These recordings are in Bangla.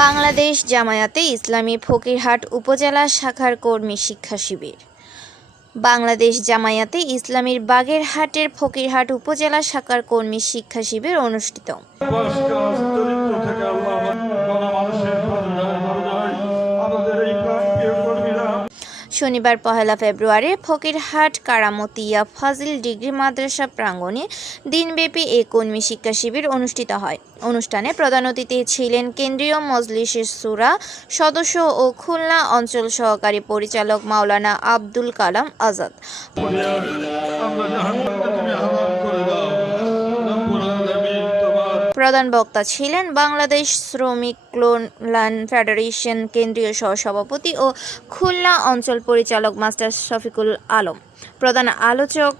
বাংলাদেশ জামায়াতে ইসলামী ফকিরহাট উপজেলা শাখার কর্মী শিক্ষা শিবির। বাংলাদেশ জামায়াতে ইসলামীর বাগেরহাটের ফকিরহাট উপজেলা শাখার কর্মী শিক্ষা শিবির অনুষ্ঠিত। শনিবার 1 ফেব্রুয়ারি ফকিরহাট কারামতিয়া ফাজিল ডিগ্রি মাদ্রাসা প্রাঙ্গণে দিনব্যাপী এই কর্মী শিক্ষা শিবির অনুষ্ঠিত হয়। অনুষ্ঠানে প্রধান অতিথি ছিলেন কেন্দ্রীয় মজলিসে শুরা সদস্য ও খুলনা অঞ্চল সহকারী পরিচালক মাওলানা আব্দুল কালাম আজাদ। প্রধান বক্তা ছিলেন বাংলাদেশ শ্রমিক কল্যাণ ফেডারেশন কেন্দ্রীয় সহসভাপতি ও খুলনা অঞ্চল পরিচালক মাস্টার শফিকুল আলম। প্রধান আলোচক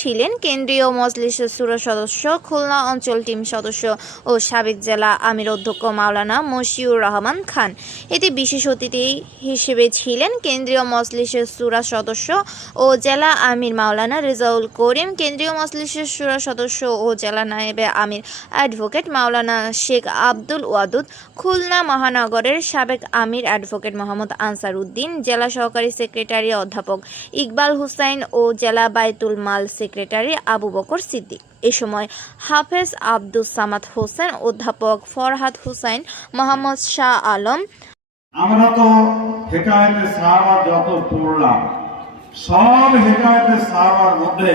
ছিলেন কেন্দ্রীয় মজলিসে শুরা সদস্য, খুলনা অঞ্চল টিম সদস্য ও সাবেক জেলা আমির অধ্যক্ষ মাওলানা মশিউর রহমান খান। এতে বিশেষ অতিথি হিসেবে ছিলেন কেন্দ্রীয় মজলিসে শুরা সদস্য ও জেলা আমির মাওলানা রেজাউল করিম, কেন্দ্রীয় মজলিসে শুরা সদস্য ও জেলা নায়েবে আমির অ্যাডভোকেট মাওলানা শেখ আব্দুল ওয়াদুদ, খুলনা মহানগরের সাবেক আমির অ্যাডভোকেট মোহাম্মদ আনসার উদ্দিন, জেলা সহকারী সেক্রেটারি অধ্যাপক ইকবাল হুসাইন ও জেলা বাইতুল মাল সেক্রেটারি আবু বকর সিদ্দিক। এ সময় হাফেজ আব্দুস সামাদ হোসেন, অধ্যাপক ফরহাদ হুসাইন, মোহাম্মদ শাহ আলম। আমরা তো হেকায়েতে সাহাবা যত পড়লাম, সব হেকায়েতে সাহাবার মধ্যে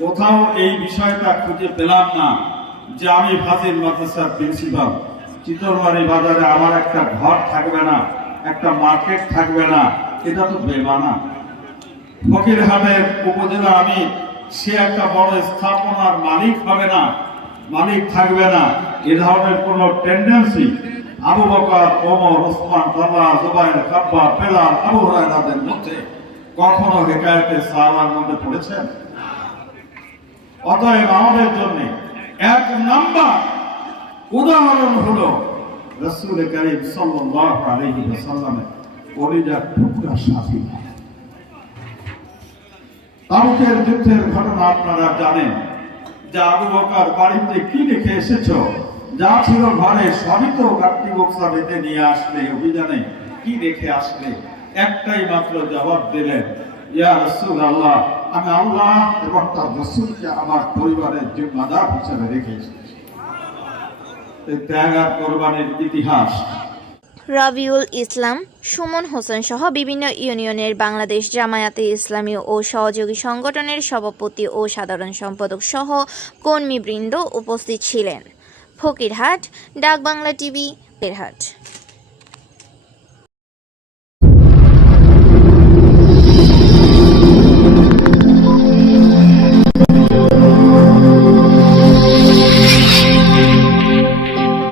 কোথাও এই বিষয়টা খুঁজে পেলাম না যে আমি ফাজিল মাদ্রাসার প্রিন্সিপাল, চিতলমারি বাজারে আমার একটা ঘর থাকবে না, একটা মার্কেট থাকবে না। এটা তো বেমানা। ফকিরহাটের উপজেলা আমি সে একটা বড় স্থাপনার মালিক হবে না, মালিক থাকবে না, এ ধরনের কোন টেন্ডেন্সি আবু বকর, ওমর, ওসমান, তালহা, জুবাইর, কাব্বার, বেলাল, আবু হুরায়রাদের মধ্যে কখনো হেকায়েতে সাহাবার মধ্যে পড়েছেন? অতএব আমাদের জন্য এক নাম্বার উদাহরণ হলো রাসূল কারীম সাল্লাল্লাহু আলাইহি ওয়াসাল্লামের কলিজার টুকরা সাথী। তাবুকের যুদ্ধের ঘটনা আপনারা জানেন যে আবু বকর বাড়িতে কি রেখে এসেছো, যা ছিল ঘরে সবই তো গাড়ি বক্সা বেঁধে নিয়ে আসলে, অভিযানে কি রেখে আসলে? একটাই মাত্র জবাব দিলেন, ইয়া রাসূলুল্লাহ, আমি আল্লাহ এবং তার রাসূলকে আমার পরিবারের জিম্মাদার হিসেবে রেখে এসেছি। ত্যাগ আর কোরবানির ইতিহাস। রবিউল ইসলাম, সুমন হোসেন সহ বিভিন্ন ইউনিয়নের বাংলাদেশ জামায়াতে ইসলামী ও সহযোগী সংগঠনের সভাপতি ও সাধারণ সম্পাদক সহ কর্মীবৃন্দ উপস্থিত ছিলেন। ফকিরহাট, ডাক বাংলা টিভি, ফকিরহাট।